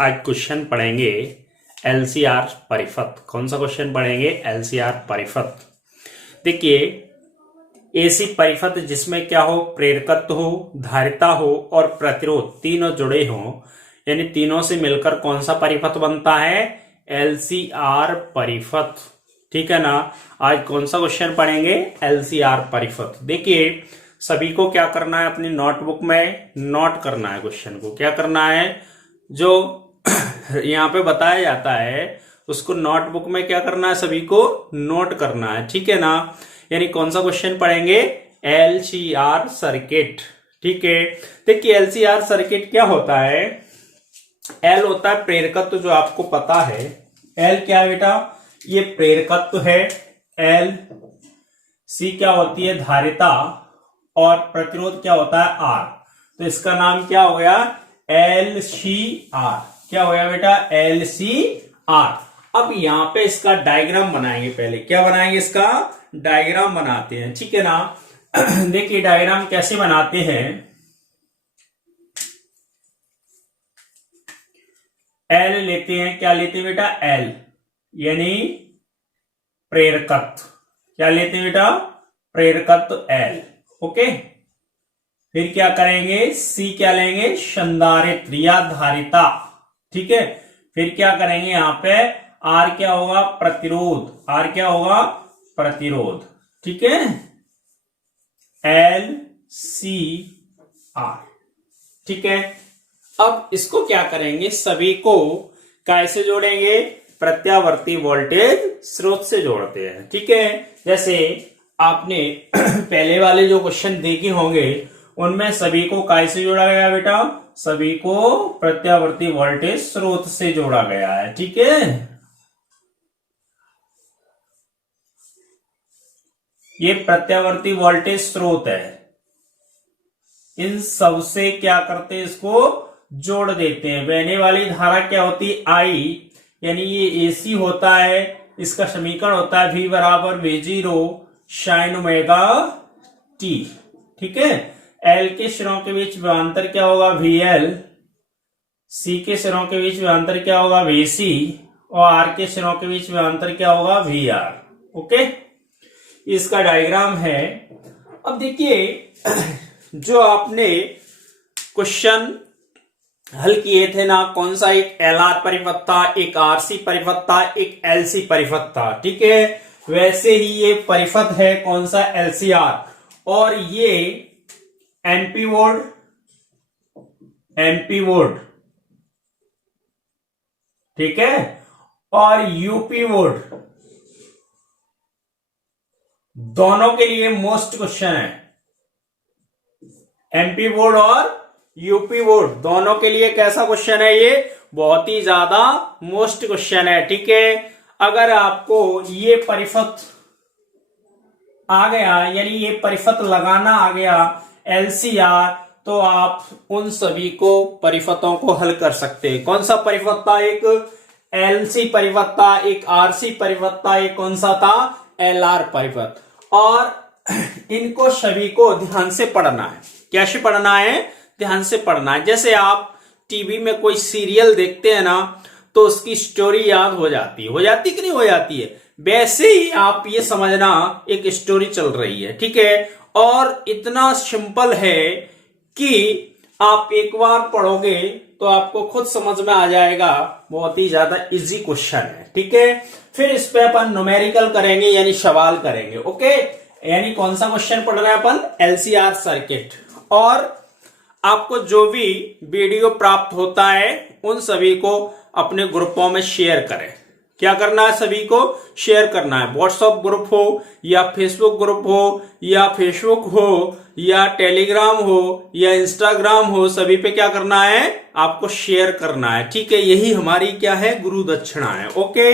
आज क्वेश्चन पढ़ेंगे एलसीआर परिपथ। कौन सा क्वेश्चन पढ़ेंगे? एलसीआर परिपथ। देखिए, ऐसी परिपथ जिसमें क्या हो, प्रेरकत्व हो, धारिता हो और प्रतिरोध तीनों जुड़े हों, यानी तीनों से मिलकर कौन सा परिपथ बनता है? एलसीआर परिपथ। ठीक है ना। आज कौन सा क्वेश्चन पढ़ेंगे? एलसीआर परिपथ। देखिए, सभी को क्या करना है, अपनी नोटबुक में नोट करना है क्वेश्चन को। क्या करना है, जो यहाँ पे बताया जाता है उसको नोटबुक में क्या करना है, सभी को नोट करना है। ठीक है ना। यानी कौन सा क्वेश्चन पढ़ेंगे? LCR circuit. ठीक है। देखिए, एलसीआर सर्किट क्या होता है? एल होता है प्रेरकत्व, जो आपको पता है। एल क्या है बेटा? ये प्रेरकत्व है एल। सी क्या होती है? धारिता। और प्रतिरोध क्या होता है? आर। तो इसका नाम क्या हो गया? L C R. क्या हो गया बेटा? L C R. अब यहां पे इसका डायग्राम बनाएंगे। पहले क्या बनाएंगे? इसका डायग्राम बनाते हैं। ठीक है ना। देखिए, डायग्राम कैसे बनाते हैं। एल लेते हैं। क्या लेते हैं बेटा? एल यानी प्रेरकत्व। क्या लेते हैं बेटा? प्रेरकत्व एल। ओके। फिर क्या करेंगे? सी क्या लेंगे? संधारित्र या धारिता। ठीक है। फिर क्या करेंगे? यहां पे आर क्या होगा? प्रतिरोध। आर क्या होगा? प्रतिरोध। ठीक है। L C R. ठीक है। अब इसको क्या करेंगे? सभी को कैसे जोड़ेंगे? प्रत्यावर्ती वोल्टेज स्रोत से जोड़ते हैं। ठीक है। जैसे आपने पहले वाले जो क्वेश्चन देखे होंगे उनमें सभी को कैसे जोड़ा गया बेटा? सभी को प्रत्यावर्ती वोल्टेज स्रोत से जोड़ा गया है। ठीक है। ये प्रत्यावर्ती वोल्टेज स्रोत है। इन सब से क्या करते हैं? इसको जोड़ देते हैं। बहने वाली धारा क्या होती है? आई। यानी ये एसी होता है। इसका समीकरण होता है V बराबर V0 साइन ओमेगा टी। ठीक है। एल के सिरों के बीच विभवांतर क्या होगा? VL। सी के सिरों के बीच विभवांतर क्या होगा? VC। और आर के सिरों के बीच विभवांतर क्या होगा? VR। ओके। इसका डायग्राम है। अब देखिए, जो आपने क्वेश्चन हल किए थे ना, कौन सा? एक LR परिपथ था, एक RC परिपथ था, एक LC परिपथ था। ठीक है। वैसे ही ये परिपथ है कौन सा? LCR। और ये एमपी वोल्ट, एमपी वोल्ट। ठीक है। और यूपी वोल्ट, दोनों के लिए मोस्ट क्वेश्चन है। एमपी बोर्ड और यूपी बोर्ड दोनों के लिए कैसा क्वेश्चन है? ये बहुत ही ज्यादा मोस्ट क्वेश्चन है। ठीक है। अगर आपको ये परिपथ आ गया, यानी ये परिपथ लगाना आ गया एलसीआर, तो आप उन सभी को परिपथों को हल कर सकते हैं। कौन सा परिपथ था? एक एलसी परिपथ था, एक आरसी परिपथ था, एक कौन सा था? एलआर परिपथ। और इनको सभी को ध्यान से पढ़ना है। कैसे पढ़ना है? ध्यान से पढ़ना है। जैसे आप टीवी में कोई सीरियल देखते हैं ना, तो उसकी स्टोरी याद हो जाती है। हो जाती कि नहीं हो जाती है? वैसे ही आप ये समझना एक स्टोरी चल रही है। ठीक है। और इतना सिंपल है कि आप एक बार पढ़ोगे तो आपको खुद समझ में आ जाएगा। बहुत ही ज्यादा इजी क्वेश्चन है। ठीक है। फिर इस पे अपन न्यूमेरिकल करेंगे, यानी सवाल करेंगे। ओके। यानी कौन सा क्वेश्चन पढ़ रहे हैं अपन? LCR circuit. और आपको जो भी वीडियो प्राप्त होता है उन सभी को अपने ग्रुपों में शेयर करें। क्या करना है? सभी को शेयर करना है। व्हाट्सएप ग्रुप हो या फेसबुक ग्रुप हो या फेसबुक हो या टेलीग्राम हो या इंस्टाग्राम हो, सभी पे क्या करना है? आपको शेयर करना है। ठीक है। यही हमारी क्या है? गुरु दक्षिणा है। ओके।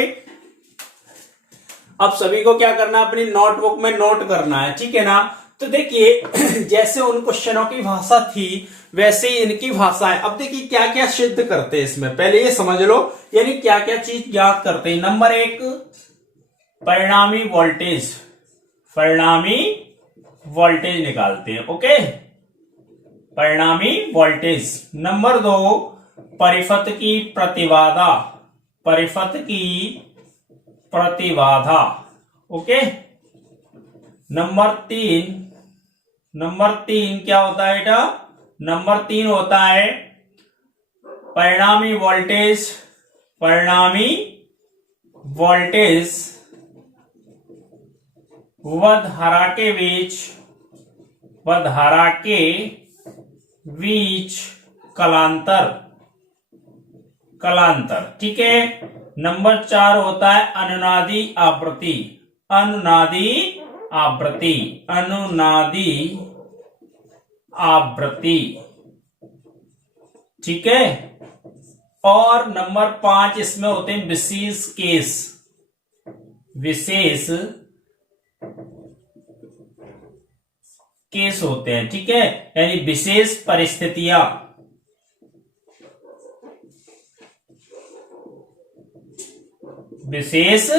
अब सभी को क्या करना है? अपनी नोटबुक में नोट करना है। ठीक है ना। तो देखिए, जैसे उन क्वेश्चनों की भाषा थी वैसे ही इनकी भाषा है। अब देखिए क्या क्या सिद्ध करते हैं इसमें, पहले ये समझ लो। यानी क्या क्या चीज ज्ञात करते हैं। नंबर एक, परिणामी वोल्टेज। परिणामी वोल्टेज निकालते हैं। ओके। परिणामी वोल्टेज। नंबर दो, परिपथ की प्रतिबाधा, परिपथ की प्रतिबाधा। ओके। नंबर तीन क्या होता है बेटा? नंबर 3 होता है परिणामी वोल्टेज, परिणामी वोल्टेज व धारा के बीच, व धारा के बीच कलांतर, कलांतर। ठीक है। नंबर 4 होता है अनुनादी आवृत्ति, अनुनादी आवृत्ति, अनुनादी आवृत्ति। ठीक है। और नंबर 5 इसमें होते हैं विशेष केस, विशेष केस होते हैं। ठीक है। यानी विशेष परिस्थितियां, विशेष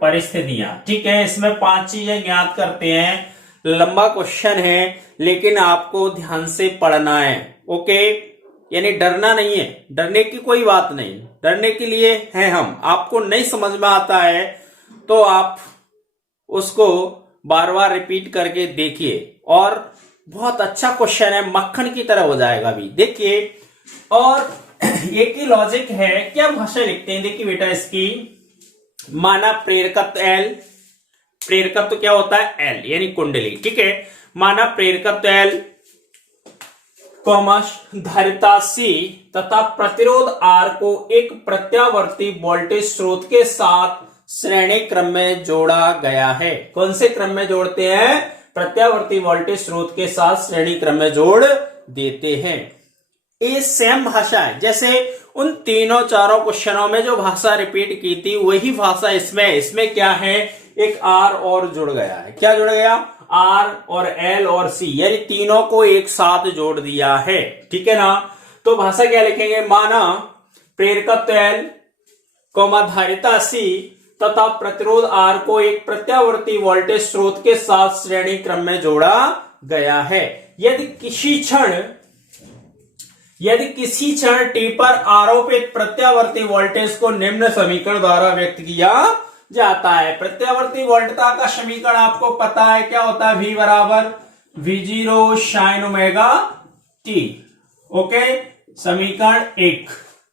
परिस्थितियां। ठीक है। इसमें 5 चीजें ज्ञात करते हैं। लंबा क्वेश्चन है लेकिन आपको ध्यान से पढ़ना है। ओके। यानी डरना नहीं है, डरने की कोई बात नहीं, डरने के लिए हैं हम। आपको नहीं समझ में आता है तो आप उसको बार बार रिपीट करके देखिए, और बहुत अच्छा क्वेश्चन है, मक्खन की तरह हो जाएगा अभी देखिए। और एक ही लॉजिक है, क्या भाषा लिखते हैं देखिए बेटा इसकी। माना प्रेरकत्व L, प्रेरकत्व क्या होता है? L यानी कुंडली। ठीक है। माना प्रेरकत्व L, धारिता C तथा प्रतिरोध R को एक प्रत्यावर्ती वोल्टेज स्रोत के साथ श्रेणी क्रम में जोड़ा गया है। कौन से क्रम में जोड़ते हैं? प्रत्यावर्ती वोल्टेज स्रोत के साथ श्रेणी क्रम में जोड़ देते हैं। ये सेम भाषा है, जैसे उन तीनों चारों क्वेश्चनों में जो भाषा रिपीट की थी वही भाषा इसमें क्या है? एक R और जुड़ गया है। क्या जुड़ गया? R और L और C, यानी तीनों को एक साथ जोड़ दिया है। ठीक है ना। तो भाषा क्या लिखेंगे? माना प्रेरकत्व L, धारिता C तथा प्रतिरोध R को एक प्रत्यावर्ती वोल्टेज स्रोत के साथ श्रेणी क्रम में जोड़ा गया है। यदि किसी क्षण t पर आरोपित प्रत्यावर्ती वोल्टेज को निम्न समीकरण द्वारा व्यक्त किया जाता है। प्रत्यावर्ती वोल्टता का समीकरण आपको पता है, क्या होता है? V बराबर V0 sin omega t। Okay. समीकरण 1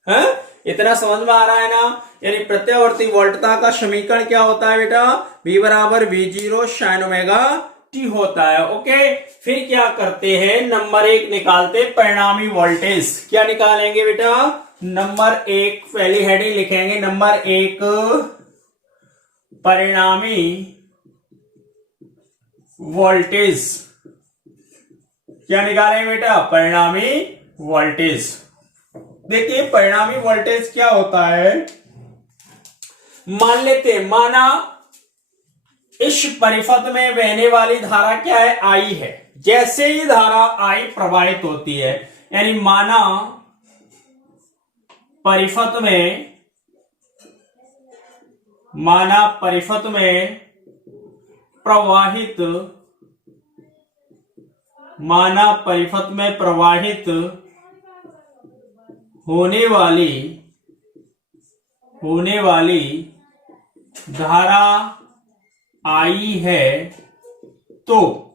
है, इतना समझ में आ रहा है ना। यानी प्रत्यावर्ती वोल्टता का समीकरण क्या होता है बेटा? V बराबर V0 sin ओमेगा t होता है। ओके। फिर क्या करते हैं? नंबर 1 निकालते परिणामी वोल्टेज। क्या निकालेंगे बेटा? नंबर 1 पहली हेडिंग लिखेंगे, नंबर 1 परिणामी वोल्टेज। क्या निकालेंगे बेटा? परिणामी वोल्टेज। देखिए परिणामी वोल्टेज क्या होता है, मान लेते हैं, माना इस परिपथ में बहने वाली धारा क्या है? I है। जैसे ही धारा I प्रवाहित होती है, यानी माना परिपथ में प्रवाहित होने वाली धारा I है, तो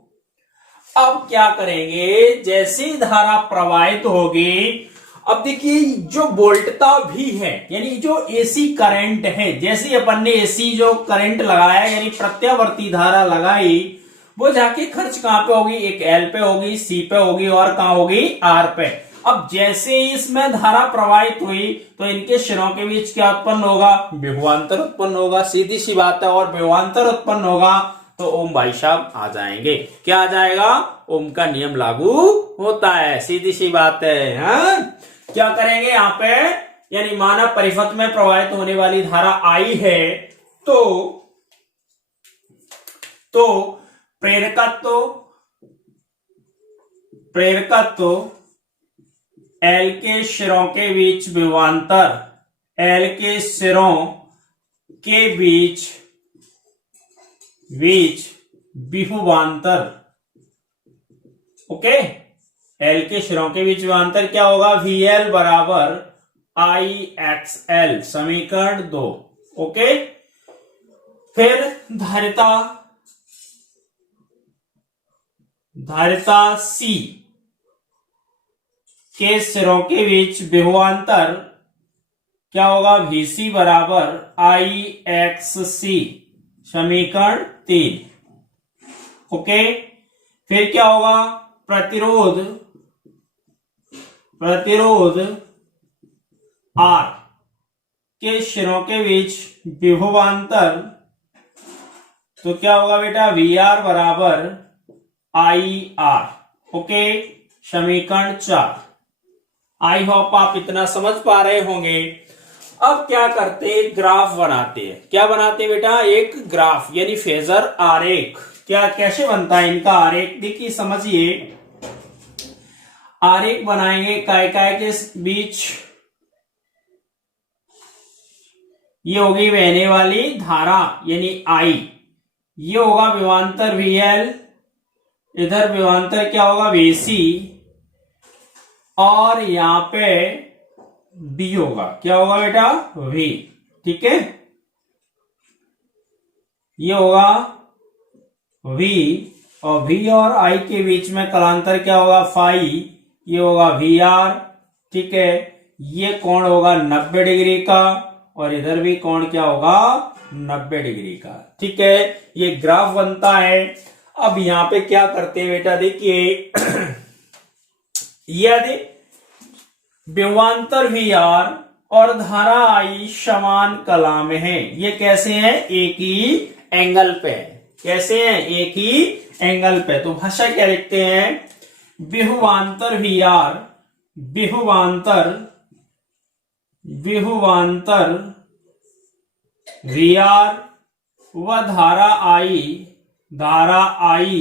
अब क्या करेंगे? जैसी धारा प्रवाहित होगी, अब देखिए जो वोल्टता भी है, यानी जो एसी करंट है, जैसे अपन ने एसी जो करंट लगाया यानी प्रत्यावर्ती धारा लगाई, वो जाके खर्च कहां पे होगी? एक L पे होगी, C पे होगी और कहां होगी? R पे। अब जैसे ही इसमें धारा प्रवाहित हुई तो इनके सिरों के बीच क्या उत्पन्न होगा? विभवांतर उत्पन्न होगा। सीधी सी बात है। और विभवांतर उत्पन्न होगा तो ओम भाई साहब आ जाएंगे। क्या आ जाएगा? ओम का नियम लागू होता है। सीधी सी बात है। हाँ? क्या करेंगे यहां पे? यानी माना परिपथ में प्रवाहित होने वाली धारा I है, तो प्रेरकत्व L के सिरों के बीच विभवांतर, L के सिरों के बीच विभवांतर। ओके। L के सिरों के बीच विभवांतर क्या होगा? VL बराबर IXL, समीकरण 2। ओके, फिर धारिता C के सिरों के बीच विभवांतर क्या होगा? VC बराबर IXC, समीकरण 3। ओके, फिर क्या होगा? प्रतिरोध R के सिरों के बीच विभवांतर, तो क्या होगा बेटा? VR बराबर IR। ओके, समीकरण 4। आई होप आप इतना समझ पा रहे होंगे। अब क्या करते हैं? ग्राफ बनाते हैं। क्या बनाते हैं बेटा? एक ग्राफ यानी फेजर आरेख। क्या कैसे बनता है इनका आरेख? देखिए समझिए, आरेख बनाएंगे काय के बीच। ये होगी बहने वाली धारा यानी I, ये होगा विभवांतर VL, इधर विभवांतर क्या होगा? VC, और यहां पे B होगा। क्या होगा बेटा? V। ठीक है, ये होगा V, और V और I के बीच में कलांतर क्या होगा? फाई, ये होगा VR। ठीक है, ये कोण होगा 90 डिग्री का, और इधर भी कोण क्या होगा? 90 डिग्री का। ठीक है, ये ग्राफ बनता है। अब यहां पे क्या करते हैं बेटा? देखिए यदि विभवांतर VR और धारा I समान कला में है, ये कैसे हैं? एक ही एंगल पे है। कैसे हैं? एक ही एंगल पे। तो भाषा क्या लिखते हैं? विभवांतर VR व धारा I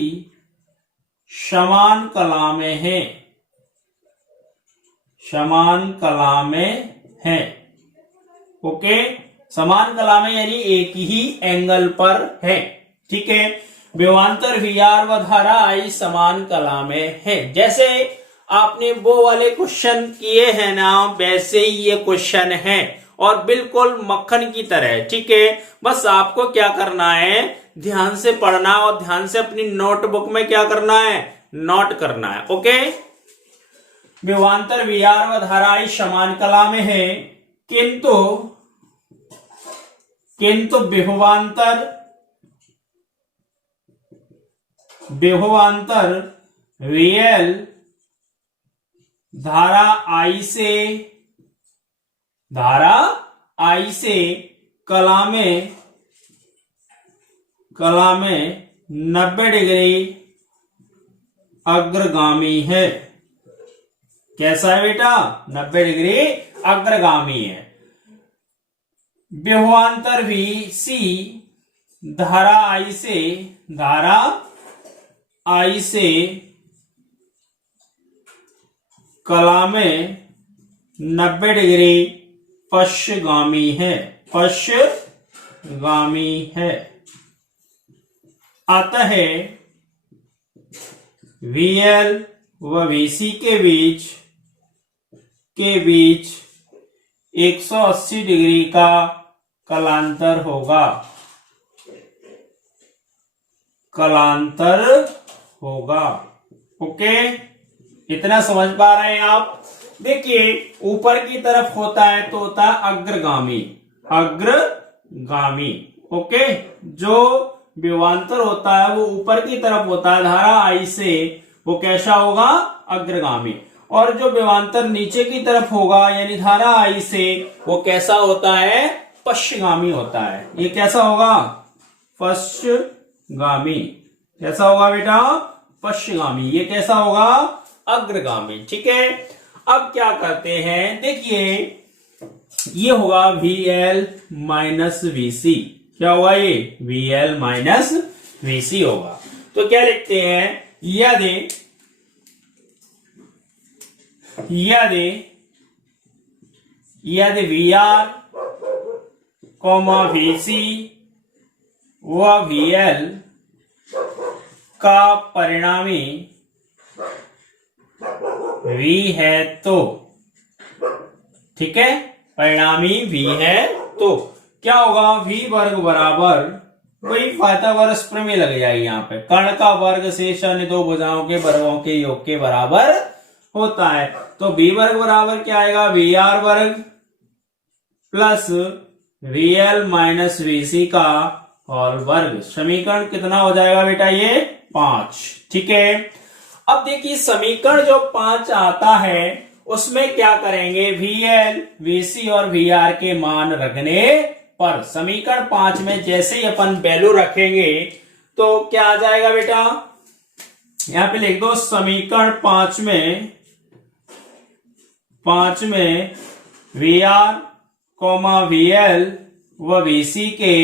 समान कला में है। ओके, समान कला में यानी एक ही एंगल पर है। ठीक है, विभवांतर VR व धारा I समान कला में है। जैसे आपने वो वाले क्वेश्चन किए हैं ना, वैसे ही ये क्वेश्चन है, और बिल्कुल मक्खन की तरह। ठीक है, बस आपको क्या करना है? ध्यान से पढ़ना, और ध्यान से अपनी नोटबुक में क्या करना है? नोट करना है। ओके, विभवांतर VR व धारा I समान कला में है, किंतु विभवांतर VL धारा I से कला में 90 डिग्री अग्रगामी है। कैसा है बेटा? 90 डिग्री अग्रगामी है। विभवांतर VC धारा I से कला में 90 डिग्री पश्चगामी है। अतः VL व VC के बीच 180 डिग्री का कलांतर होगा। ओके, इतना समझ पा रहे हैं आप? देखिए, ऊपर की तरफ होता है तो होता है अग्रगामी। ओके, जो विभवांतर होता है वो ऊपर की तरफ होता है धारा I से, वो कैसा होगा? अग्रगामी। और जो विभवांतर नीचे की तरफ होगा यानी धारा I से, वो कैसा होता है? पश्चगामी होता है। ये कैसा होगा? पश्चगामी। कैसा होगा बेटा? पश्चगामी। ये कैसा होगा? अग्रगामी। ठीक है, अब क्या करते हैं? देखिए, ये होगा VL माइनस VC। क्या होगा? ये VL माइनस VC होगा। तो क्या लिखते हैं? यदि VR VC व VL का परिणामी V है, तो ठीक है, परिणामी v है। तो क्या होगा, v वर्ग बराबर वही पाइथागोरस प्रमेय लग जाएगी यहाँ पे, कर्ण का वर्ग शेष अन्य दो भुजाओं के वर्गों के योग के बराबर होता है। तो v वर्ग बराबर क्या आएगा, वी आर वर्ग plus V L minus VC का होल वर्ग। समीकरण कितना हो जाएगा बेटा, ये 5। ठीक है, अब देखिए समीकरण जो 5 आता है उसमें क्या करेंगे, वी एल वीसी और वी आर के मान रखने पर समीकरण 5 में जैसे ही अपन वैल्यू रखेंगे तो क्या आ जाएगा बेटा, यहां पे लिख दो समीकरण 5 में V R comma V L व वीसी के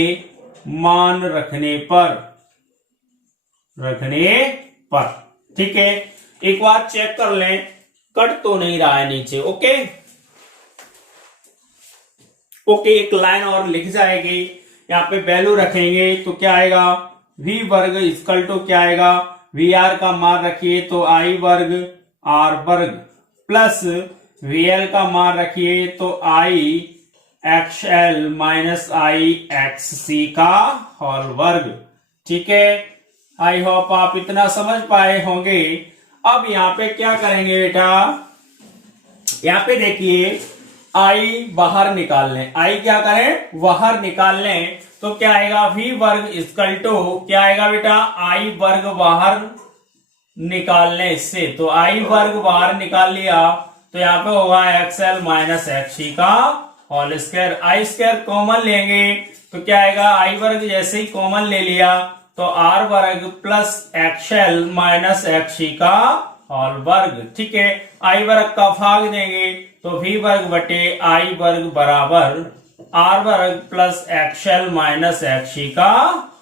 मान रखने पर ठीक है। एक बार चेक कर लें, कट तो नहीं रहा है नीचे। ओके, एक लाइन और लिख जाएगी, यहाँ पे वैल्यू रखेंगे तो क्या आएगा, v वर्ग इक्वल टू क्या आएगा, वी आर का मान रखिए तो आई वर्ग आर वर्ग प्लस वी एल का मान रखिए तो आई एक्स एल माइनस आई एक्स सी का होल वर्ग। ठीक है, आई होप आप इतना समझ पाए होंगे। अब यहाँ पे क्या करेंगे बेटा, यहाँ पे देखिए आई बाहर निकाल लें, आई क्या करें, बाहर निकाल लें तो क्या आएगा, v वर्ग इक्वल टू क्या आएगा बेटा, आई वर्ग बाहर निकालने से, तो आई वर्ग बाहर निकाल लिया तो यहाँ पे होगा एक्सएल माइनस एक्सी का होल स्क्वायर। आई स्क्वायर कॉमन लेंगे तो क्या आएगा, आई वर्ग जैसे ही कॉमन ले लिया तो आर वर्ग प्लस एक्सएल माइनस एक्सी का होल वर्ग। ठीक है, आई वर्ग का भाग देंगे तो v वर्ग बटे आई वर्ग बराबर आर वर्ग प्लस एक्सएल माइनस एक्सी का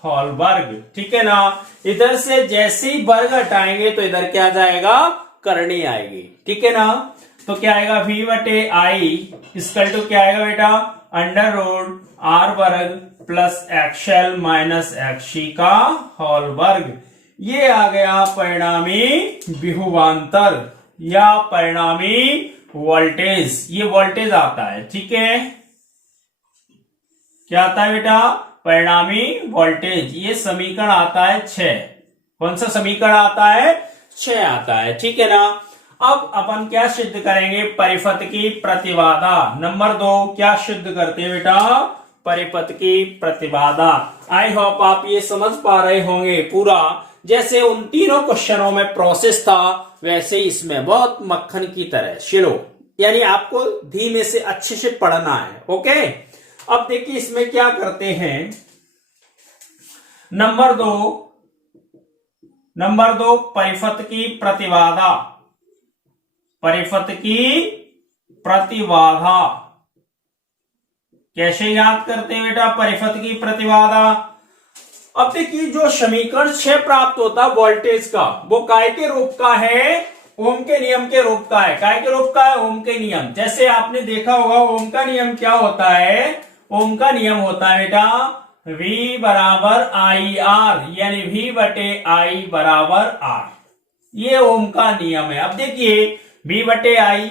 होल वर्ग। ठीक है ना, इधर से जैसे ही वर्ग हटाएंगे तो इधर क्या जाएगा, करनी आएगी। ठीक है ना, तो क्या आएगा, v बटे आई इसकल टू क्या आएगा बेटा, अंडर रूट आर वर्ग प्लस एक्सएल माइनस एक्सी का होल वर्ग। ये आ गया परिणामी विभवांतर या परिणामी वोल्टेज, ये वोल्टेज आता है। ठीक है, क्या आता है बेटा, परिणामी वोल्टेज। ये समीकरण आता है 6। कौन सा समीकरण आता है, 6 आता है। ठीक है ना, अब अपन क्या सिद्ध करेंगे, परिपथ की प्रतिबाधा। नंबर 2 क्या सिद्ध करते हैं बेटा, परिपथ की प्रतिबाधा। आई होप आप ये समझ पा रहे होंगे पूरा, जैसे उन तीनों क्वेश्चनों में प्रोसेस था वैसे ही इसमें बहुत मक्खन की तरह चलो, यानी आपको धीमे से अच्छे से पढ़ना है। ओके, अब देखिए इसमें क्या करते हैं, नंबर दो परिपथ की प्रतिबाधा। परिपथ की प्रतिबाधा कैसे याद करते हैं बेटा, परिपथ की प्रतिबाधा। अब देखिए जो समीकरण 6 प्राप्त होता है वोल्टेज का, वो काय के रूप का है, ओम के नियम के रूप का है। काय के रूप का है, ओम के नियम। जैसे आपने देखा होगा ओम का नियम क्या होता है, ओम का नियम होता है बेटा V बराबर आई आर, यानी V बटे आई बराबर आर। ये ओम का नियम है। अब देखिए V बटे आई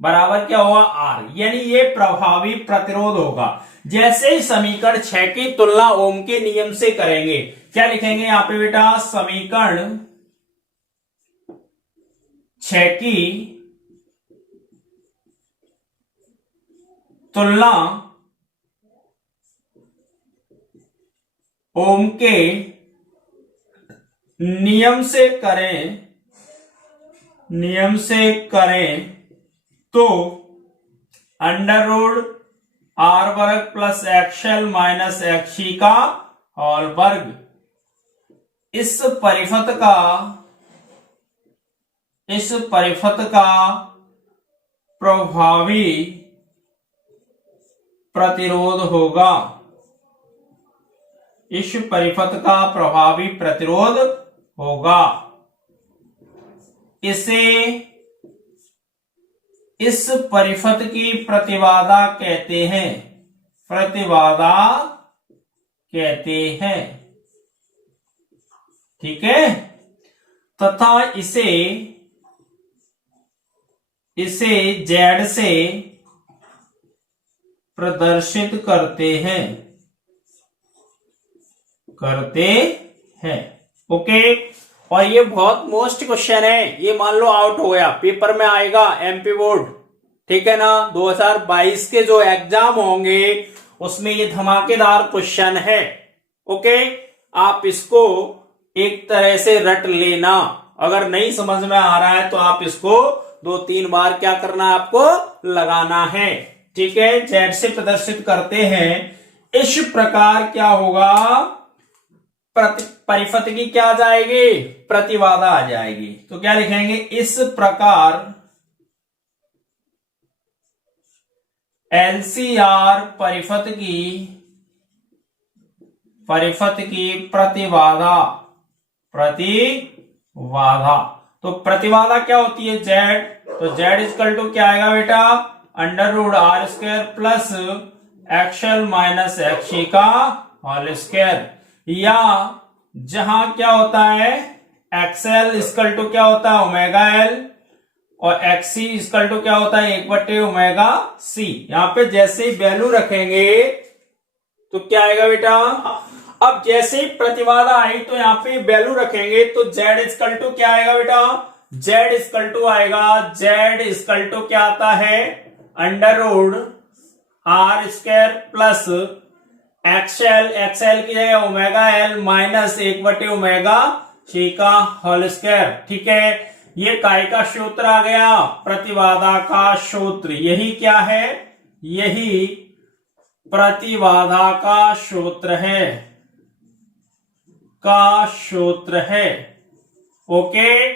बराबर क्या होगा, आर, यानी ये प्रभावी प्रतिरोध होगा। जैसे ही समीकरण 6 की तुलना ओम के नियम से करेंगे, क्या लिखेंगे यहां पे बेटा, समीकरण 6 की तुलना ओम के नियम से करें तो अंडर रूट आर वर्ग प्लस एक्सएल माइनस एक्सी का होल वर्ग। इस परिपथ का प्रभावी प्रतिरोध होगा। इस परिपथ का प्रभावी प्रतिरोध होगा। इसे इस परिपथ की प्रतिबाधा कहते हैं, प्रतिबाधा कहते हैं। ठीक है, तथा इसे जेड से प्रदर्शित करते हैं। ओके, और ये बहुत मोस्ट क्वेश्चन है, ये मान लो आउट हो गया, पेपर में आएगा एमपी बोर्ड, ठीक है ना। 2022 के जो एग्जाम होंगे उसमें ये धमाकेदार क्वेश्चन है। ओके, आप इसको एक तरह से रट लेना, अगर नहीं समझ में आ रहा है तो आप इसको 2-3 बार क्या करना है, आपको लगाना है, ठीक है। जेड से प्रदर्शित करते हैं, इस प्रकार क्या होगा, परिपथ की क्या आ जाएगी, प्रतिबाधा आ जाएगी। तो क्या लिखेंगे, इस प्रकार एलसीआर परिपथ की प्रतिबाधा। तो प्रतिबाधा क्या होती है, जेड। तो जेड इक्वल टू क्या आएगा बेटा, √r² प्लस एक्सएल माइनस एक्ससी का होल स्क्वायर। या जहां क्या होता है, एक्सएल इक्वल टू क्या होता है, ओमेगा एल, और एक्ससी इक्वल टू क्या होता है, 1/ओमेगा सी। यहां पे जैसे ही वैल्यू रखेंगे तो क्या आएगा बेटा, अब जैसे ही प्रतिबाधा आई तो यहाँ पे वैल्यू रखेंगे तो जेड इक्वल टू क्या आएगा बेटा, जेड इक्वल टू आएगा, जेड इक्वल टू क्या आता है, √r² प्लस एक्सएल की जगह omega L minus one by omega C का होल स्क्वायर, ठीक है। ये काय का सूत्र आ गया, प्रतिबाधा का सूत्र। यही क्या है, यही प्रतिबाधा का सूत्र है, ओके।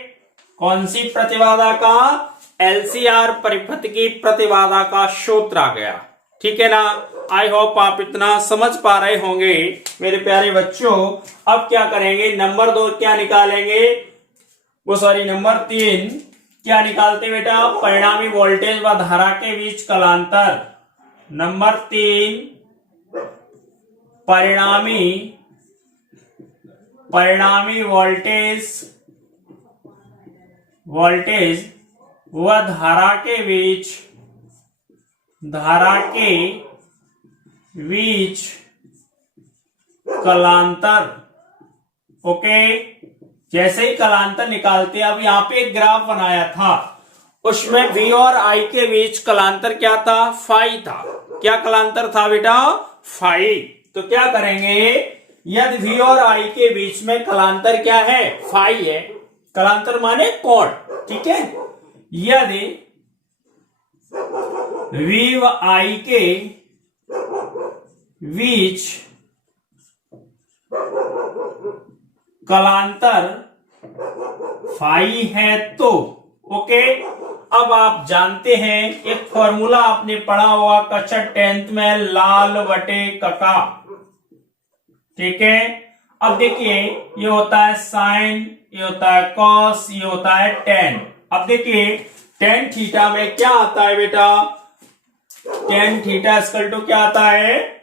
कौन सी प्रतिबाधा का, एलसीआर परिपथ की प्रतिबाधा का सूत्र आ गया, ठीक है ना। आई होप आप इतना समझ पा रहे होंगे मेरे प्यारे बच्चों। अब क्या करेंगे, नंबर 2 क्या निकालेंगे, नंबर 3 क्या निकालते बेटा, परिणामी वोल्टेज व धारा के बीच कलांतर। नंबर 3 परिणामी वोल्टेज व धारा के बीच कलांतर। ओके, जैसे ही कलांतर निकालते हैं, अब यहां पे एक ग्राफ बनाया था, उसमें V और I के बीच कलांतर क्या था, फाई था। क्या कलांतर था बेटा, फाई। तो क्या करेंगे, यदि V और I के बीच में कलांतर क्या है, फाई है, कलांतर माने कोण, ठीक है। यदि V व I के बीच कलांतर फाई है तो, ओके। अब आप जानते हैं, एक फॉर्मूला आपने पढ़ा होगा कक्षा 10th में, लाल बटे कका, ठीक है। अब देखिए, ये होता है साइन, ये होता है कॉस, ये होता है टेन। अब देखिए टेन थीटा में क्या आता है बेटा, टेन थीटा इक्वल टू क्या आता है,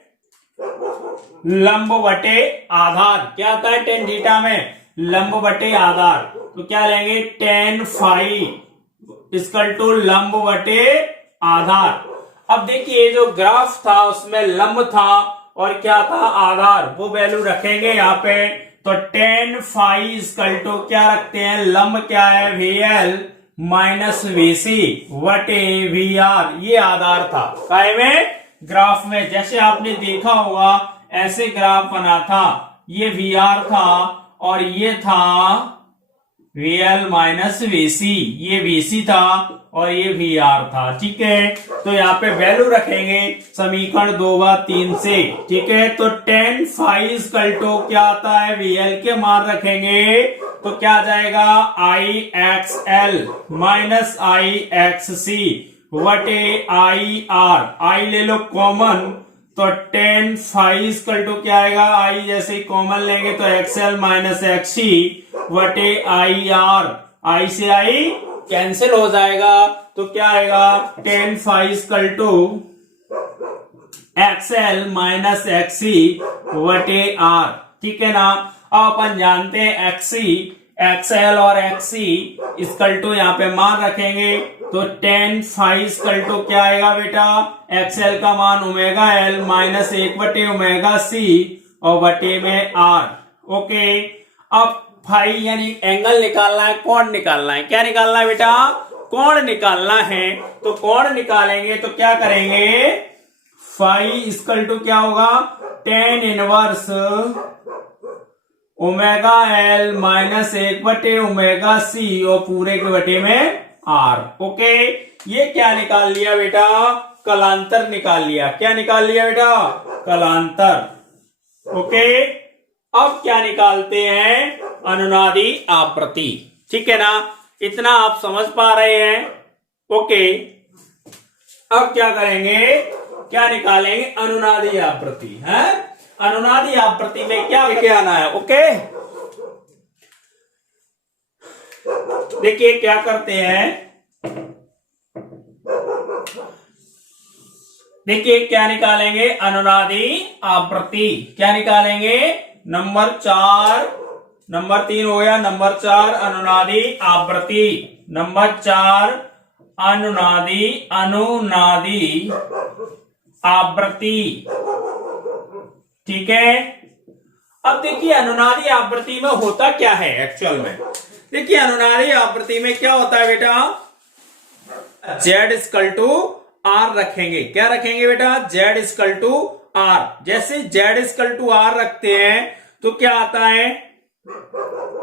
लंब बटे आधार। क्या आता है टेन थीटा में, लंब बटे आधार। तो क्या लेंगे, टेन फाई इक्वल टू लंब बटे आधार। अब देखिए जो ग्राफ था उसमें लंब था और क्या था, आधार, वो वैल्यू रखेंगे यहाँ पे। तो टेन फाई इक्वल टू क्या रखते हैं, लंब क्या है, VL माइनस VC बटे VR, ये आधार था काय में, ग्राफ में। जैसे आपने देखा होगा ऐसे ग्राफ बना था, ये VR था और ये था VL माइनस VC, ये VC था और ये VR था, ठीक है। तो यहाँ पे वैल्यू रखेंगे समीकरण 2 व 3 से, ठीक है। तो टेन फाई इक्वल टू क्या आता है, VL के मान रखेंगे तो क्या आ जाएगा, IXL माइनस IXC बटे IR, I ले लो कॉमन, तो टेन फाई इक्वल टू क्या आएगा, I जैसे ही कॉमन लेंगे तो XL माइनस XC बटे IR, I से I कैंसिल हो जाएगा, तो क्या आएगा, tan phi equal to XL minus XC बटे R, ठीक है ना। अब अपन जानते हैं XC, XL और XC इक्वल टू यहाँ पे मान रखेंगे तो टेन फाई इक्वल टू क्या आएगा बेटा, एक्सएल का मान omega L minus one by omega C और बटे में आर। ओके, अब फाई यानी एंगल निकालना है, कोण निकालना है। क्या निकालना है बेटा, कोण निकालना है। तो कोण निकालेंगे तो क्या करेंगे, फाई इक्वल टू क्या होगा, tan inverse omega L minus one by omega C और पूरे के बटे में आर। ओके, ये क्या निकाल लिया बेटा, कलांतर निकाल लिया। क्या निकाल लिया बेटा, कलांतर। ओके, अब क्या निकालते हैं, अनुनादी आवृत्ति। ठीक है ना, इतना आप समझ पा रहे हैं। ओके, अब क्या करेंगे, क्या निकालेंगे, अनुनादी आवृत्ति है। अनुनादी आवृत्ति में क्या लेके आना है। ओके, देखिए क्या करते हैं, देखिए क्या निकालेंगे, अनुनादी आवृत्ति। क्या निकालेंगे, नंबर 4, नंबर 3 हो गया, नंबर 4 अनुनादी आवृत्ति। नंबर 4 अनुनादी आवृत्ति। ठीक है, अब देखिए अनुनादी आवृत्ति में होता क्या है एक्चुअल में। देखिए अनुनादी आवृत्ति में क्या होता है बेटा, Z इक्वल टू आर रखेंगे। क्या रखेंगे बेटा, Z इक्वल टू आर। जैसे Z इक्वल टू आर रखते हैं तो क्या आता है,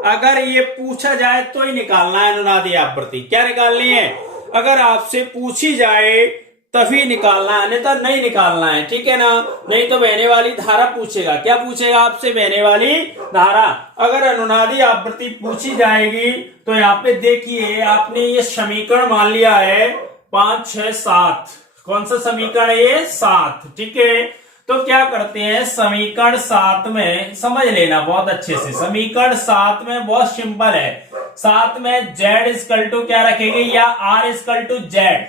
अगर ये पूछा जाए तो ही निकालना है अनुनादी आवृत्ति। क्या निकालनी है, अगर आपसे पूछी जाए तभी निकालना है, अन्यथा नहीं निकालना है। ठीक है ना, नहीं तो बहने वाली धारा पूछेगा। क्या पूछेगा आपसे, बहने वाली धारा। अगर अनुनादी आवृत्ति पूछी जाएगी तो यहाँ पे देखिए, आपने ये समीकरण मान लिया है 5, 6, 7। कौन सा समीकरण है ये, 7। ठीक है, तो क्या करते हैं, समीकरण 7 में समझ लेना बहुत अच्छे से। समीकरण 7 में बहुत सिंपल है। 7 में Z इक्वल टू क्या रखेंगे, या R equal to Z.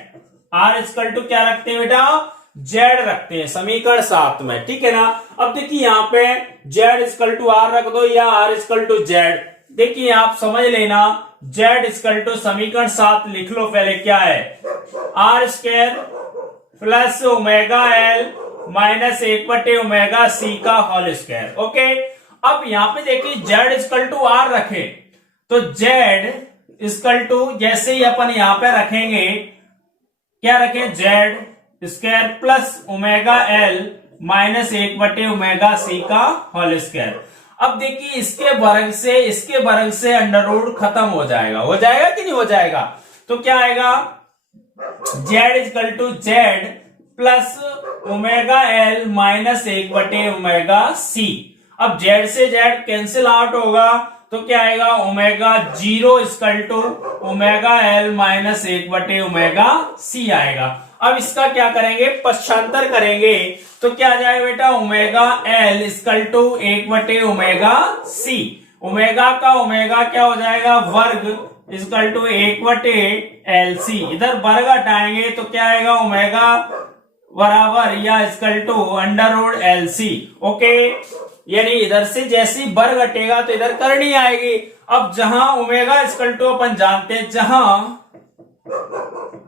R equal to क्या रखते हैं बेटा, Z रखते हैं समीकरण 7 में। ठीक है ना, अब देखिए यहाँ पे Z इक्वल टू R रख दो या R इक्वल टू जेड। देखिए आप समझ लेना, Z इक्वल टू समीकरण 7 लिख लो पहले, क्या है, R square plus omega L minus one by omega C का होल स्क्वायर। ओके, अब यहाँ पे देखिए Z इक्वल टू आर रखे तो Z इक्वल टू, जैसे ही अपन यहाँ पे रखेंगे, क्या रखें, Z square plus omega L minus one by omega C का होल स्क्वायर। अब देखिए इसके वर्ग से अंडर रूट खत्म हो जाएगा कि नहीं हो जाएगा। तो क्या आएगा, Z equal to Z plus omega L minus one by omega C. अब Z से Z कैंसिल आउट होगा तो क्या आएगा, omega 0 equal to omega L minus one by omega C आएगा। अब इसका क्या करेंगे, पश्चांतर करेंगे तो क्या आ जाएगा बेटा, omega L equal to one by omega C. Omega का ओमेगा क्या हो जाएगा, वर्ग इक्वल टू 1/LC। इधर वर्ग हटाएंगे तो क्या आएगा, ओमेगा बराबर या equal to under root LC। Okay, यानी इधर से जैसे ही वर्ग हटेगा तो इधर करनी आएगी। अब जहां ओमेगा इक्वल टू अपन जानते हैं, जहां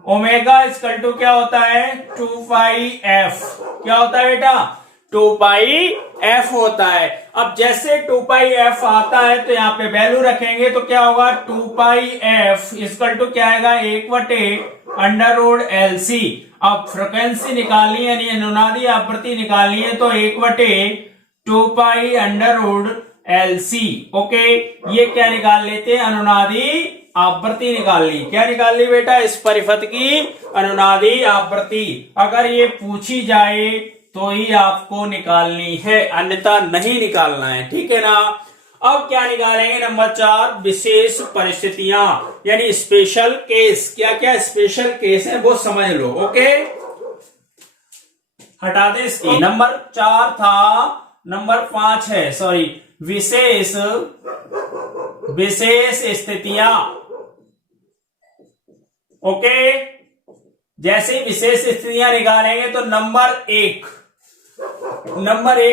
ओमेगा इक्वल टू क्या होता है, 2πf। क्या होता है बेटा, 2πf होता है। अब जैसे 2πf आता है तो यहाँ पे वैल्यू रखेंगे तो क्या होगा, 2πf इक्वल टू क्या आएगा, 1/√LC। अब फ्रिक्वेंसी निकालनी है, यानी अनुनादी आवृत्ति निकालनी है तो 1/2π√LC। ओके, ये क्या निकाल लेते हैं, अनुनादी आवृत्ति निकाल ली। क्या निकाल ली बेटा, इस परिपथ की अनुनादी आवृत्ति। अगर ये पूछी जाए तो ही आपको निकालनी है, अन्यथा नहीं निकालना है। ठीक है ना। अब क्या निकालेंगे, नंबर 4 विशेष परिस्थितियां, यानी स्पेशल केस। क्या क्या स्पेशल केस है वो समझ लो। ओके, हटा दे इसकी। नंबर 4 था, नंबर 5 है, सॉरी, विशेष स्थितियां। ओके, जैसे विशेष स्थितियां निकालेंगे तो नंबर 1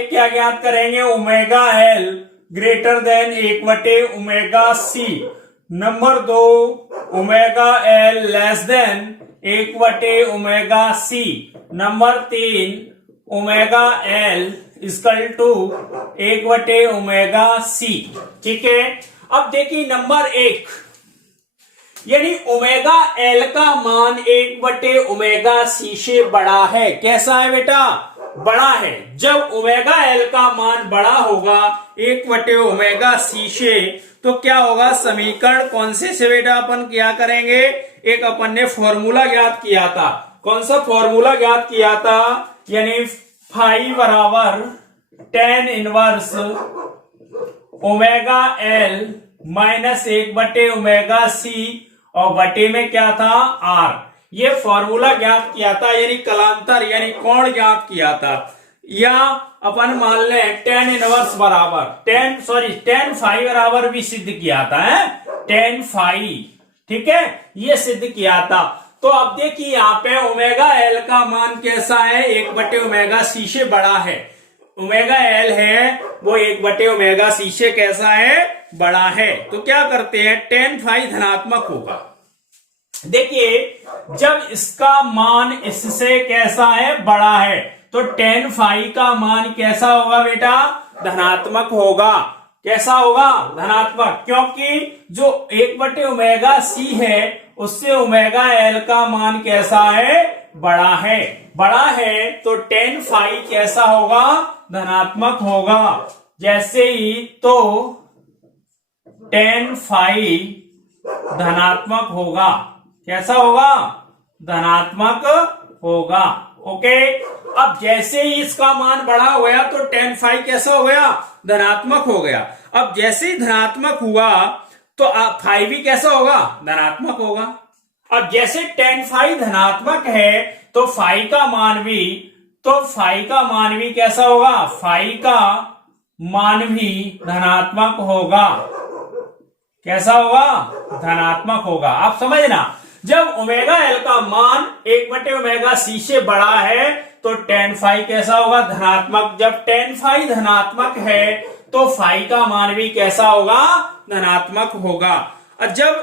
क्या ज्ञात करेंगे, omega L greater than one by omega C. Number 2 omega L less than one by omega C. Number 3 omega L equal to one by omega C. ठीक है, अब देखिए नंबर 1 यानी ओमेगा एल का मान 1/ओमेगा सी से बड़ा है। कैसा है बेटा? बड़ा है। जब ओमेगा एल का मान बड़ा होगा 1/ओमेगा सी से तो क्या होगा? समीकरण कौन से बेटा अपन क्या करेंगे? एक अपन ने फॉर्मूला ज्ञात किया था। कौन सा फॉर्मूला ज्ञात किया था? यानी फाई बराबर tan inverse omega L minus one by omega C और बटे में क्या था? आर। ये फॉर्मूला ज्ञात किया था, यानी कलांतर यानी कोण ज्ञात किया था। या अपन मान ले tan इनवर्स बराबर tan फाई बराबर भी सिद्ध किया था है tan फाई। ठीक है, ये सिद्ध किया था। तो अब देखिए यहाँ पे ओमेगा एल का मान कैसा है? 1/ओमेगा सी से बड़ा है। ओमेगा एल है वो 1/ओमेगा सी से कैसा है? बड़ा है। तो क्या करते हैं? tan फाई धनात्मक होगा। देखिए जब इसका मान इससे कैसा है? बड़ा है, तो tan फाई का मान कैसा होगा बेटा? धनात्मक होगा। कैसा होगा? धनात्मक, क्योंकि जो 1/ओमेगा सी है उससे ओमेगा एल का मान कैसा है? बड़ा है। बड़ा है तो tan फाई कैसा होगा? धनात्मक होगा। जैसे ही तो tan फाई धनात्मक होगा। कैसा होगा? धनात्मक होगा। ओके, अब जैसे ही इसका मान बड़ा हो गया तो tan फाई कैसा हो गया? धनात्मक हो गया। अब जैसे ही धनात्मक हुआ तो फाई भी कैसा होगा? धनात्मक होगा। अब जैसे tan फाई धनात्मक है तो फाई का मान भी कैसा होगा? फाई का मान भी धनात्मक होगा। कैसा होगा? धनात्मक होगा। आप समझना, जब ओमेगा एल का मान 1/ओमेगा सी से बड़ा है तो tan फाई कैसा होगा? धनात्मक। जब tan फाई धनात्मक है तो फाई का मान भी कैसा होगा? धनात्मक होगा। और जब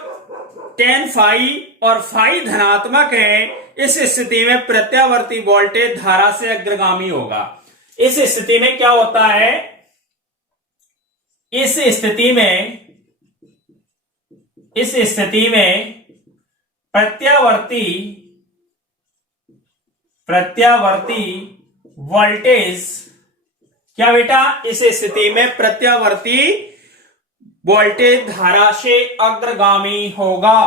tan फाई और फाई धनात्मक है, इस स्थिति में प्रत्यावर्ती वोल्टेज धारा से अग्रगामी होगा। इस स्थिति में क्या होता है? इस स्थिति में प्रत्यावर्ती वोल्टेज क्या बेटा? इस स्थिति में प्रत्यावर्ती वोल्टेज धारा से अग्रगामी होगा।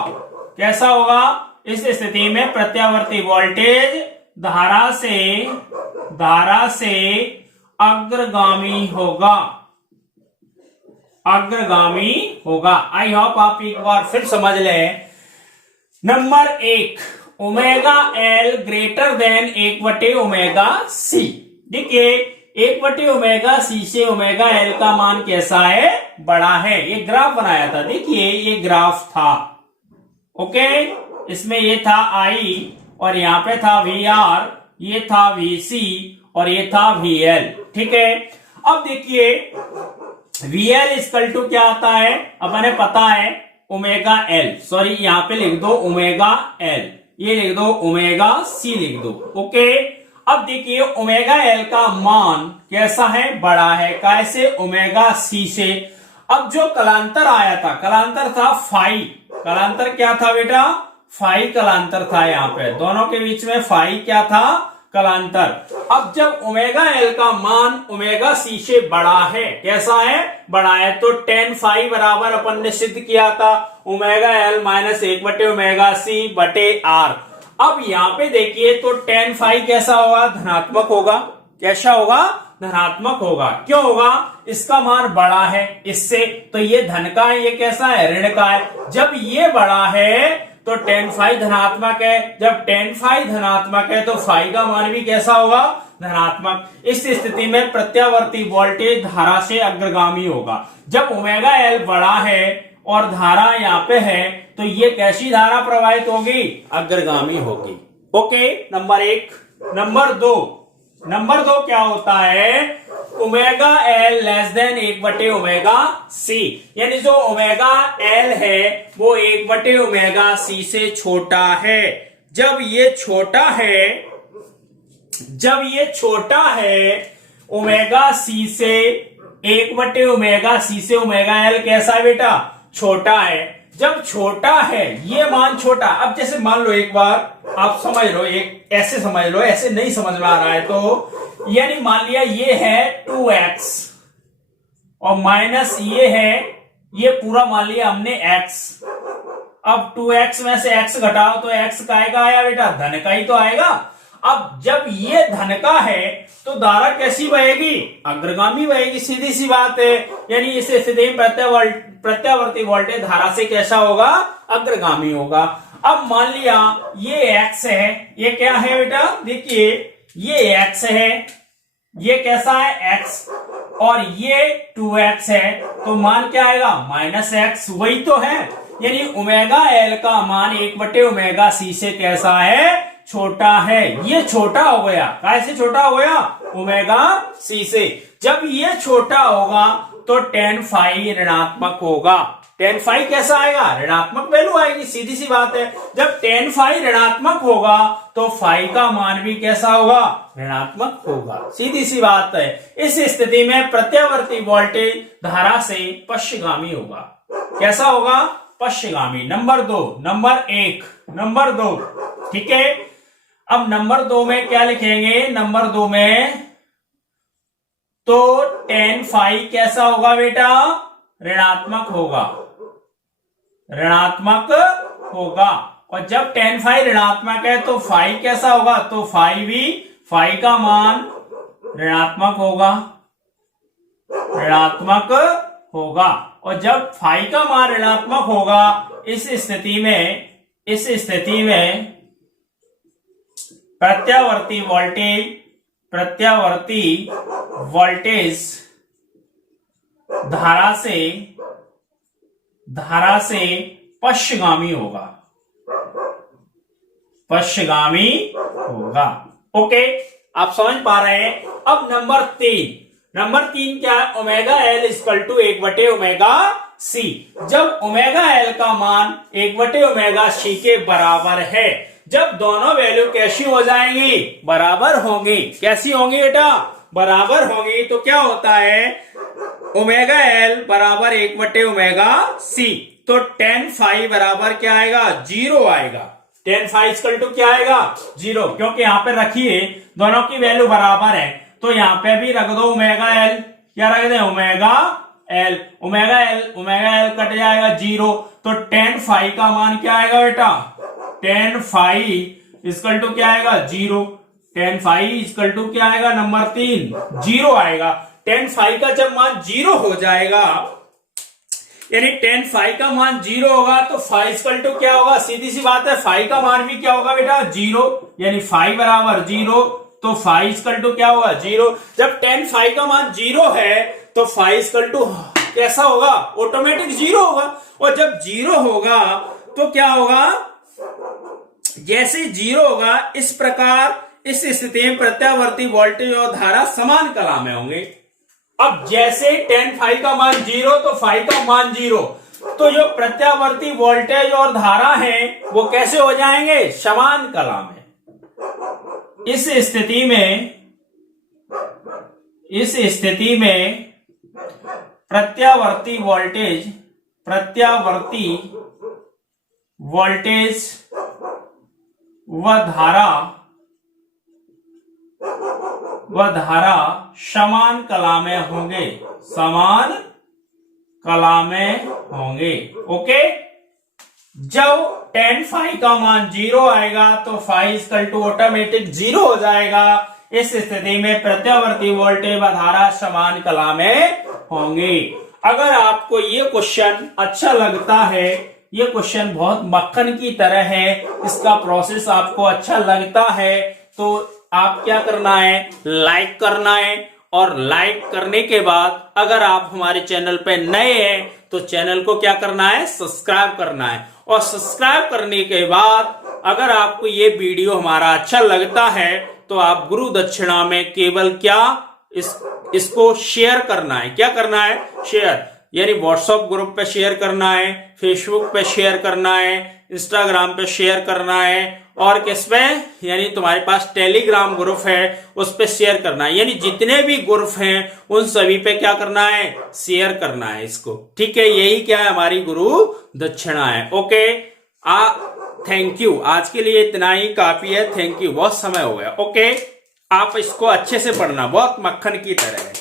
कैसा होगा? इस स्थिति में प्रत्यावर्ती वोल्टेज धारा से अग्रगामी होगा। आई होप आप एक बार फिर समझ लें। Number 1 omega L greater than one by omega C. देखिए 1/ओमेगा सी से ओमेगा एल का मान कैसा है? बड़ा है। ये ग्राफ बनाया था, देखिए ये ग्राफ था। ओके, इसमें ये था आई और यहाँ पे था VR, ये था VC और ये था VL। ठीक है, अब देखिए VL इक्वल टू क्या आता है? अपने पता है ओमेगा एल। सॉरी, यहाँ पे लिख दो ओमेगा एल, ये लिख दो ओमेगा सी लिख दो। ओके, अब देखिए ओमेगा एल का मान कैसा है? बड़ा है। कैसे? ओमेगा सी से। अब जो कलांतर आया था, कलांतर था फाई। कलांतर क्या था बेटा? फाई कलांतर था। यहाँ पे दोनों के बीच में फाई क्या था? कलांतर। अब जब ओमेगा एल का मान ओमेगा सी से बड़ा है, कैसा है? बड़ा है, तो tan फाई बराबर अपन ने सिद्ध किया था ओमेगा एल माइनस 1/ओमेगा सी बटे आर। अब यहाँ पे देखिए तो tan फाई कैसा होगा? धनात्मक होगा। कैसा होगा? धनात्मक होगा। क्यों होगा? इसका मान बड़ा है इससे, तो ये धन का है, ये कैसा है? ऋण का है। जब ये बड़ा है तो tan फाई धनात्मक है। जब tan फाई धनात्मक है तो फाई का मान भी कैसा होगा? धनात्मक। इस स्थिति में प्रत्यावर्ती वोल्टेज धारा से अग्रगामी होगा। जब ओमेगा एल बड़ा है और धारा यहाँ पे है तो ये कैसी धारा प्रवाहित होगी? अग्रगामी होगी। Okay, number 1। नंबर 2 नंबर 2 क्या होता है, omega L less than 1 omega C, यानी जो ओमेगा एल है वो 1 ओमेगा सी से छोटा है। जब ये छोटा है ओमेगा सी से, 1 ओमेगा सी से ओमेगा एल कैसा है बेटा, छोटा है। जब छोटा है ये मान छोटा, अब जैसे मान लो एक बार आप समझ लो, एक ऐसे समझ लो, ऐसे नहीं समझ में आ रहा है तो, यानी मान लिया ये है 2x और माइनस ये है, ये पूरा मान लिया हमने x। अब 2x में से x घटाओ तो x काय का आया बेटा, धन का ही तो आएगा। अब जब ये धन का है तो धारा कैसी बहेगी, अग्रगामी बहेगी, सीधी सी बात है। यानी इस स्थिति में प्रत्यावर्ती वोल्टेज धारा से कैसा होगा, अग्रगामी होगा। अब मान लिया ये x है, ये क्या है बेटा, देखिए ये x है, ये कैसा है x, और ये 2x है, तो मान क्या आएगा, -x, वही तो है। यानी ओमेगा एल का मान 1 ओमेगा सी से कैसा है, छोटा है। ये छोटा हो गया, कैसे छोटा हो गया, ओमेगा सी से। जब ये छोटा होगा तो tan फाई ऋणात्मक होगा। tan फाई कैसा आएगा, ऋणात्मक वैल्यू आएगी, सीधी सी बात है। जब tan फाई ऋणात्मक होगा तो फाई का मान भी कैसा होगा, ऋणात्मक होगा, सीधी सी बात है। इस स्थिति में प्रत्यावर्ती वोल्टेज धारा से पश्चिगामी होगा। कैसा होगा, पश्चिगामी। नंबर 2, ठीक है। अब नंबर 2 में क्या लिखेंगे, नंबर 2 में तो tan फाई कैसा होगा बेटा, ऋणात्मक होगा, और जब tan फाई ऋणात्मक है तो फाई कैसा होगा, तो फाई का मान ऋणात्मक होगा। और जब फाई का मान ऋणात्मक होगा, इस स्थिति में प्रत्यावर्ती वोल्टेज धारा से पश्चिगामी होगा। ओके, आप समझ पा रहे हैं। अब नंबर 3 क्या है, omega L equal to 1 omega C. जब ओमेगा एल का मान 1 ओमेगा सी के बराबर है, जब दोनों वैल्यू कैसी हो जाएंगी, बराबर होंगी। कैसी होंगी बेटा, बराबर होंगी। तो क्या होता है, ओमेगा एल बराबर 1 ओमेगा सी, तो tan फाई बराबर क्या आएगा, 0 आएगा। tan फाई इक्वल टू क्या आएगा, 0, क्योंकि यहां पे रखिए दोनों की वैल्यू बराबर है, तो यहां पे भी रख दो ओमेगा एल। क्या रख दे, ओमेगा एल कट जाएगा 0, तो tan फाई का मान क्या आएगा बेटा, tan फाई इक्वल टू क्या आएगा, 0। tan फाई इक्वल टू क्या आएगा, नंबर 3, 0 आएगा। tan फाई का जब मान 0 हो जाएगा, यानी tan फाई का मान 0 होगा, तो फाई इक्वल टू क्या होगा, सीधी सी बात है, फाई का मान भी क्या होगा बेटा, 0। यानी फाई बराबर 0, तो फाई इक्वल टू क्या होगा, 0। जब tan फाई का मान 0 है तो फाई इक्वल टू कैसा होगा, ऑटोमेटिक 0 होगा। और जब 0 होगा तो क्या होगा, जैसे 0 होगा, इस प्रकार इस स्थिति में प्रत्यावर्ती वोल्टेज और धारा समान कला में होंगे। अब जैसे tan फाई का मान 0 तो फाई का मान 0, तो जो प्रत्यावर्ती वोल्टेज और धारा है वो कैसे हो जाएंगे, समान कला में। इस स्थिति में प्रत्यावर्ती वोल्टेज व धारा समान कला में होंगे। ओके, जब tan फाई का मान 0 आएगा तो फाई इक्वल टू ऑटोमेटिक 0 हो जाएगा। इस स्थिति में प्रत्यावर्ती वोल्टेज व धारा समान कला में होंगे। अगर आपको ये क्वेश्चन अच्छा लगता है, ये क्वेश्चन बहुत मक्खन की तरह है, इसका प्रोसेस आपको अच्छा लगता है, तो आप क्या करना है, लाइक करना है। और लाइक करने के बाद अगर आप हमारे चैनल पे नए हैं तो चैनल को क्या करना है, सब्सक्राइब करना है। और सब्सक्राइब करने के बाद अगर आपको ये वीडियो हमारा अच्छा लगता है तो आप गुरु दक्षिणा में केवल क्या इसको शेयर करना है। क्या करना है? शेयर, यानी व्हाट्सएप ग्रुप पे शेयर करना है, फेसबुक पे शेयर करना है, इंस्टाग्राम पे शेयर करना है, और किस पे, यानी तुम्हारे पास टेलीग्राम ग्रुप है उस पे शेयर करना है। यानी जितने भी ग्रुप हैं उन सभी पे क्या करना है? शेयर करना है इसको। ठीक है, यही क्या है? हमारी गुरु दक्षिणा है। Okay, thank you. आज के लिए इतना ही काफी है। थैंक यू, बहुत समय हो गया। ओके, आप इसको अच्छे से पढ़ना, बहुत मक्खन की तरह है।